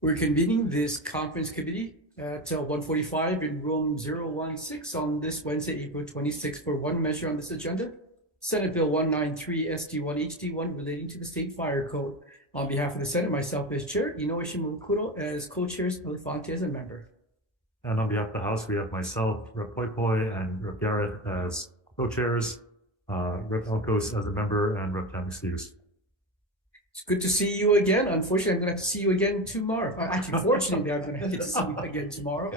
We're convening this conference committee at 1:45 in room 016 on this Wednesday, April 26th for one measure on this agenda, Senate Bill 193 SD1 HD1 relating to the state fire code. On behalf of the Senate, myself as chair, Inoue Shimokuro as co-chairs, Elefante as a member. And on behalf of the House, we have myself, Rep. Poi Poi, and Rep. Garrett as co-chairs, Rep. Elkos as a member, and Rep. Tam excused. It's good to see you again. Unfortunately, I'm going to have to see you again tomorrow. Actually, fortunately, I'm going to get to see you again tomorrow.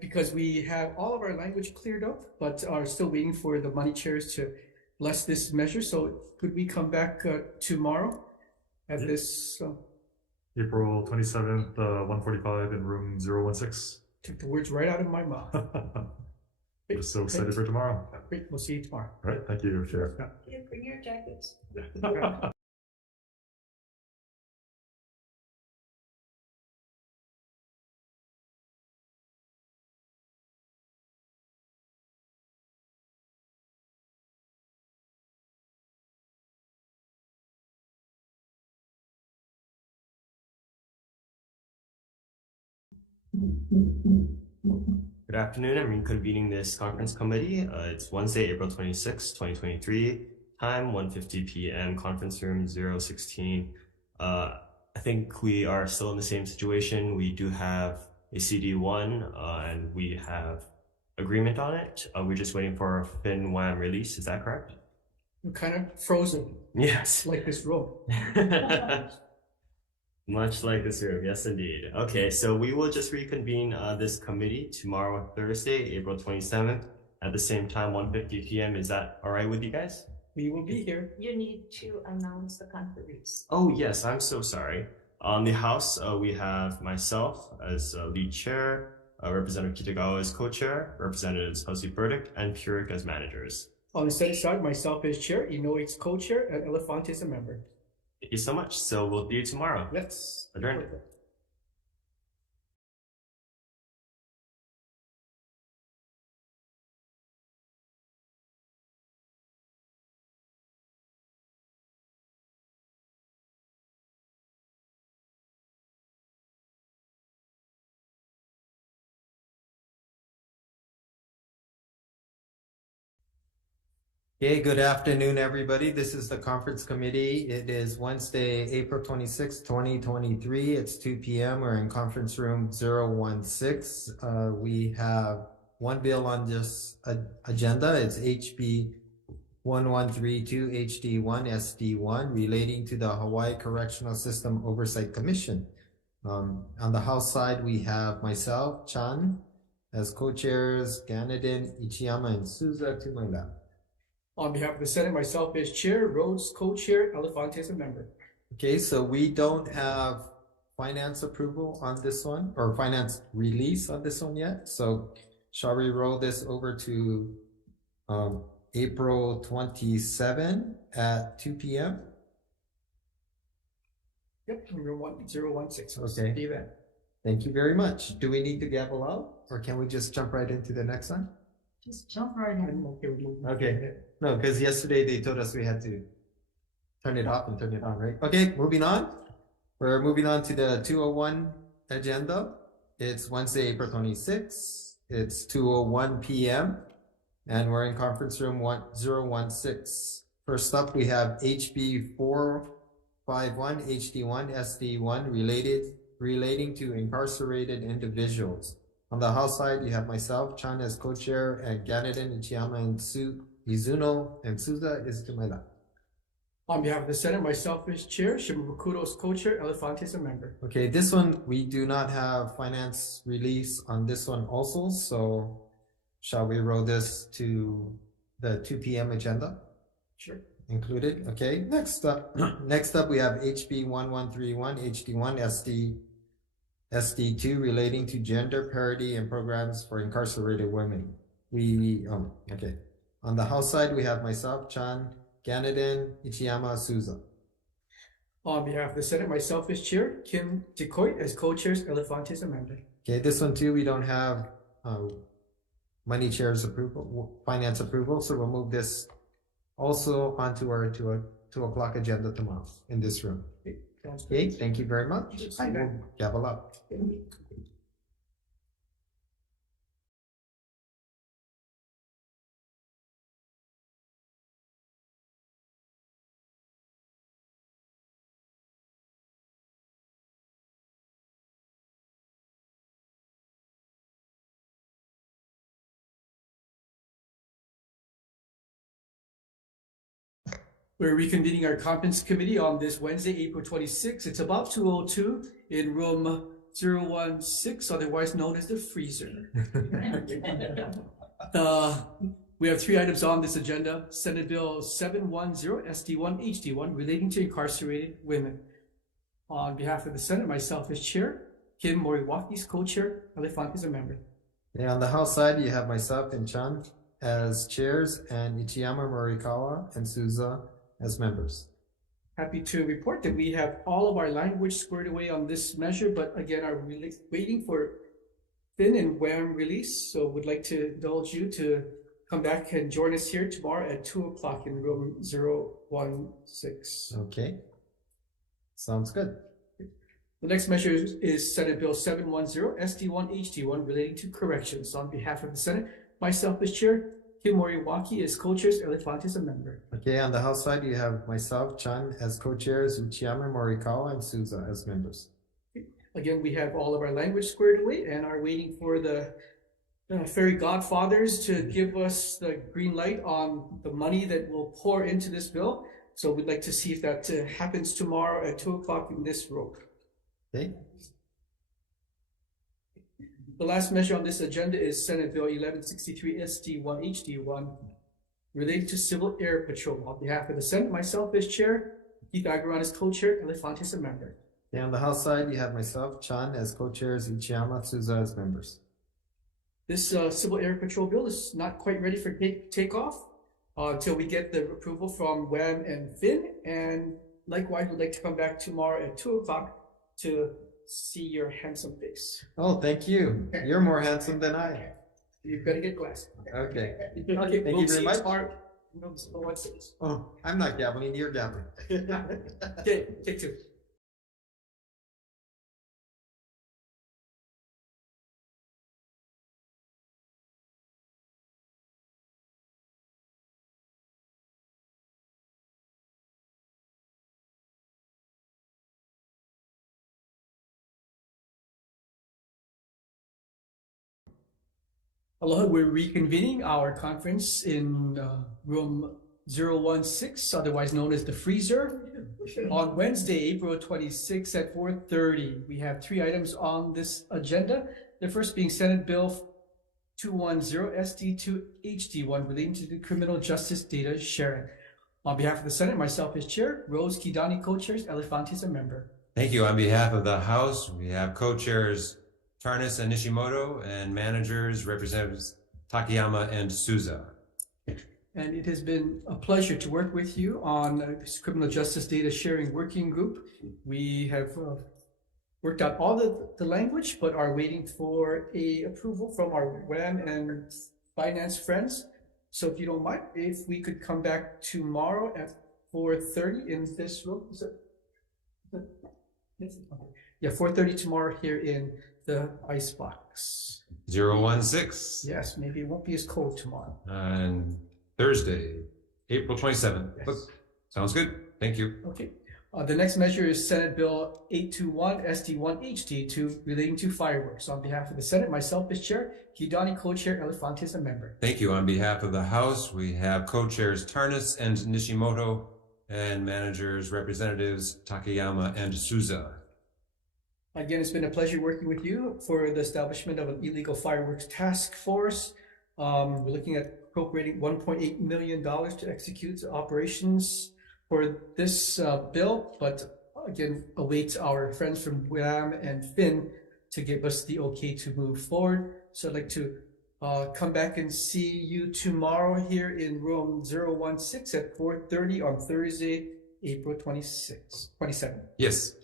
Because we have all of our language cleared up, but are still waiting for the money chairs to bless this measure. So could we come back tomorrow at this? April 27th, 1:45 in room 016. Took the words right out of my mouth. We're so excited for tomorrow. Great, we'll see you tomorrow. All right, thank you, Chair. Yeah, bring your jackets. Good afternoon. I'm reconvening this conference committee. It's Wednesday, April 26, 2023, time 1:50 p.m., conference room 016. I think we are still in the same situation. We do have a CD1 and we have agreement on it. We're just waiting for a FinWAM release. Is that correct? You're kind of frozen. Yes. Like this room. Much like this room, yes indeed. Okay, so we will just reconvene this committee tomorrow, Thursday, April 27th, at the same time, 1:50 p.m. Is that all right with you guys? We will be here. You need to announce the conference. Oh yes, I'm so sorry. On the House, we have myself as lead chair, Representative Kitagawa as co-chair, Representatives Hussey Burdick and Purick as managers. On the Senate side, myself as chair, Inoue is co-chair, and Elefante is a member. Thank you so much. So we'll see you tomorrow. Let's adjourn. Okay, good afternoon, everybody. This is the conference committee. It is Wednesday, April 26, 2023. It's 2 p.m. We're in conference room 016. We have one bill on this agenda. It's HB 1132 HD1 SD1 relating to the Hawaii Correctional System Oversight Commission. On the House side, we have myself, Chan, as co-chairs, Ganadin, Ichiyama, and Souza to my left. On behalf of the Senate, myself as chair, Rhodes co-chair, Elefante as a member. Okay, so we don't have finance approval on this one, or finance release on this one yet. So shall we roll this over to April 27 at 2 p.m.? Yep, room 016. Okay. The event. Thank you very much. Do we need to gavel out, or can we just jump right into the next one? Just jump right in. Okay. No, because yesterday they told us we had to turn it off and turn it on, right? Okay, moving on. We're moving on to the 201 agenda. It's Wednesday, April 26. It's 2:01 p.m. and we're in conference room 016. First up, we have HB 451 HD1 SD1 relating to incarcerated individuals. On the House side, you have myself, Chan as co-chair, and Ganadin, Ichiyama, and Izuno, and Souza is to my left. On behalf of the Senate, myself as chair, Shimabukuro is co-chair, Elefante is a member. Okay, this one, we do not have finance release on this one also, so shall we roll this to the 2 p.m. agenda? Sure. Included, okay. Next up, we have HB 1131 HD1 SD2 relating to gender parity and programs for incarcerated women. Okay. On the House side, we have myself, Chan, Ganadin, Ichiyama, Souza. On behalf of the Senate, myself as chair, Kim Decoit as co-chairs, Elefante is a member. Okay, this one too, we don't have money chairs approval, finance approval, so we'll move this also onto our 2 o'clock agenda tomorrow in this room. Okay, thank you very much. I will gavel up. We're reconvening our conference committee on this Wednesday, April 26th. It's about 2:02 in room 016, otherwise known as the freezer. We have three items on this agenda. Senate Bill 710 SD1 HD1 relating to incarcerated women. On behalf of the Senate, myself as chair, Kim Moriwaki is co-chair, Elefant is a member. Yeah, on the House side, you have myself and Chan as chairs, and Ichiyama, Morikawa, and Souza as members. Happy to report that we have all of our language squared away on this measure, but again, are waiting for Fin and WHAM release. So would like to indulge you to come back and join us here tomorrow at 2 o'clock in room 016. Okay. Sounds good. The next measure is Senate Bill 710 SD1 HD1 relating to corrections. On behalf of the Senate, myself as chair, Kim Moriwaki is co-chairs, Elefant is a member. Okay, on the House side, you have myself, Chan, as co-chairs, Uchiyama, Morikawa, and Souza as members. Again, we have all of our language squared away and are waiting for the fairy godfathers to give us the green light on the money that will pour into this bill. So we'd like to see if that happens tomorrow at 2 o'clock in this room. Okay. The last measure on this agenda is Senate Bill 1163 SD1 HD1 related to Civil Air Patrol. On behalf of the Senate, myself as chair, Keith Agaran is co-chair, Elefant is a member. Okay, on the House side, you have myself, Chan, as co-chairs, Ichiyama, Souza as members. This Civil Air Patrol bill is not quite ready for takeoff until we get the approval from WHAM and Fin. And likewise, we'd like to come back tomorrow at 2 o'clock to see your handsome face. Oh, thank you. You're more handsome than I. You better get glasses. Okay. Okay, Thank you very much. Tomorrow. Oh, I'm not gaveling, you're gaveling. Okay, take two. Aloha, we're reconvening our conference in room 016, otherwise known as the freezer, on Wednesday, April 26th at 4:30. We have three items on this agenda. The first being Senate Bill 210 SD2 HD1 relating to the criminal justice data sharing. On behalf of the Senate, myself as chair, Rose Kidani co-chairs, Elefant is a member. Thank you. On behalf of the House, we have co-chairs Tarnas and Nishimoto, and managers, Representatives Takayama and Souza. And it has been a pleasure to work with you on this criminal justice data sharing working group. We have worked out all the language, but are waiting for a approval from our WHAM and finance friends. So if you don't mind, if we could come back tomorrow at 4:30 in this room. Is it? Yeah, 4:30 tomorrow here in the icebox. 016. Yes, maybe it won't be as cold tomorrow. And Thursday, April 27th. Yes. Look, sounds good. Thank you. Okay. The next measure is Senate Bill 821 SD1 HD2 relating to fireworks. On behalf of the Senate, myself as chair, Kidani co-chair, Elefant is a member. Thank you. On behalf of the House, we have co-chairs Tarnas and Nishimoto, and managers, Representatives Takayama and Souza. Again, it's been a pleasure working with you for the establishment of an illegal fireworks task force. We're looking at appropriating $1.8 million to execute operations for this bill, but again, awaits our friends from WHAM and Fin to give us the okay to move forward. So I'd like to come back and see you tomorrow here in room 016 at 4:30 on Thursday, April 27th. Yes.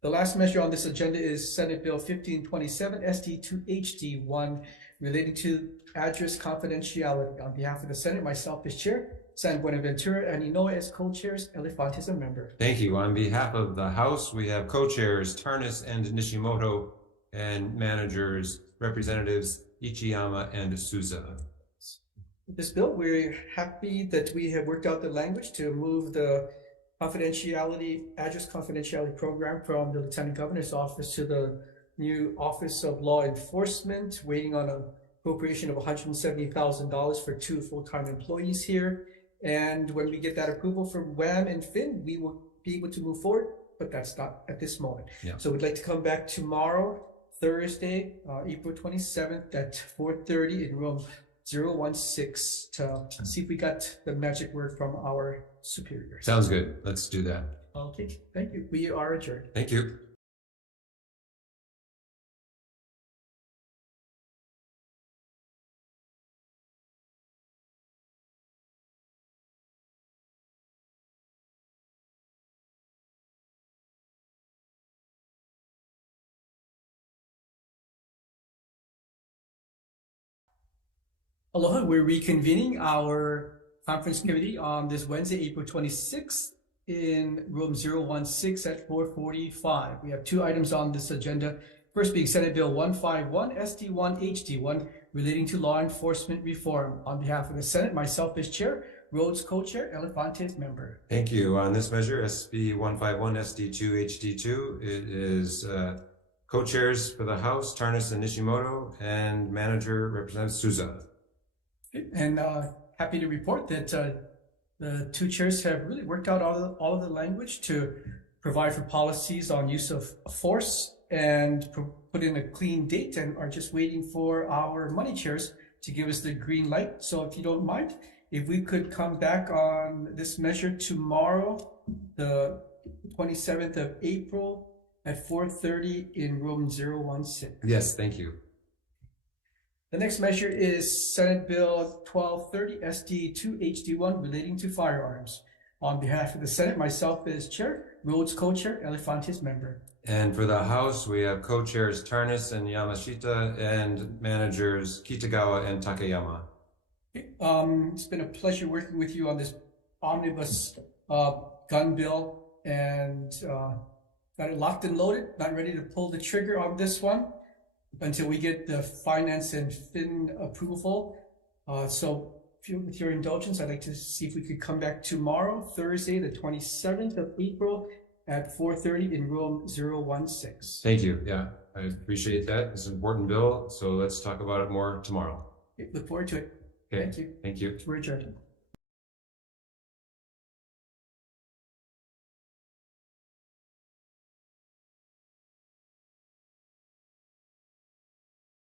The last measure on this agenda is Senate Bill 1527 SD2 HD1 relating to address confidentiality. On behalf of the Senate, myself as chair, San Buenaventura and Inoue as co-chairs, Elefantes a member. Thank you. On behalf of the House, we have co-chairs Tarnas and Nishimoto, and managers, representatives Ichiyama and Souza. With this bill, we're happy that we have worked out the language to move the address confidentiality program from the Lieutenant Governor's office to the new Office of Law Enforcement, waiting on an appropriation of $170,000 for 2 full-time employees here. And when we get that approval from WAM and Finn, we will be able to move forward, but that's not at this moment. Yeah. So we'd like to come back tomorrow, Thursday, April 27th at 4:30 in room 016 to see if we got the magic word from our superiors. Sounds good. Let's do that. Okay, thank you. We are adjourned. Thank you. Aloha, we're reconvening our conference committee on this Wednesday, April 26th in room 016 at 4:45. We have 2 items on this agenda. First being Senate Bill 151 SD1 HD1 relating to law enforcement reform. On behalf of the Senate, myself as chair, Rhodes co-chair, Elefantes member. Thank you. On this measure, SB 151 SD2 HD2, it is co-chairs for the House, Tarnas and Nishimoto, and manager, Representative Souza. And happy to report that the 2 chairs have really worked out all of the language to provide for policies on use of force and put in a clean date, and are just waiting for our money chairs to give us the green light. So if you don't mind, if we could come back on this measure tomorrow, the 27th of April at 4:30 in room 016. Yes, thank you. The next measure is Senate Bill 1230 SD2 HD1 relating to firearms. On behalf of the Senate, myself as chair, Rhodes co-chair, Elefantes member. And for the House, we have co-chairs Tarnas and Yamashita, and managers Kitagawa and Takayama. It's been a pleasure working with you on this omnibus gun bill, and got it locked and loaded. Not ready to pull the trigger on this one until we get the finance and fin approval. So with your indulgence, I'd like to see if we could come back tomorrow, Thursday, the 27th of April at 4:30 in room 016. Thank you. Yeah, I appreciate that. It's an important bill, so let's talk about it more tomorrow. Look forward to it. Okay. Thank you. Thank you. We're adjourned.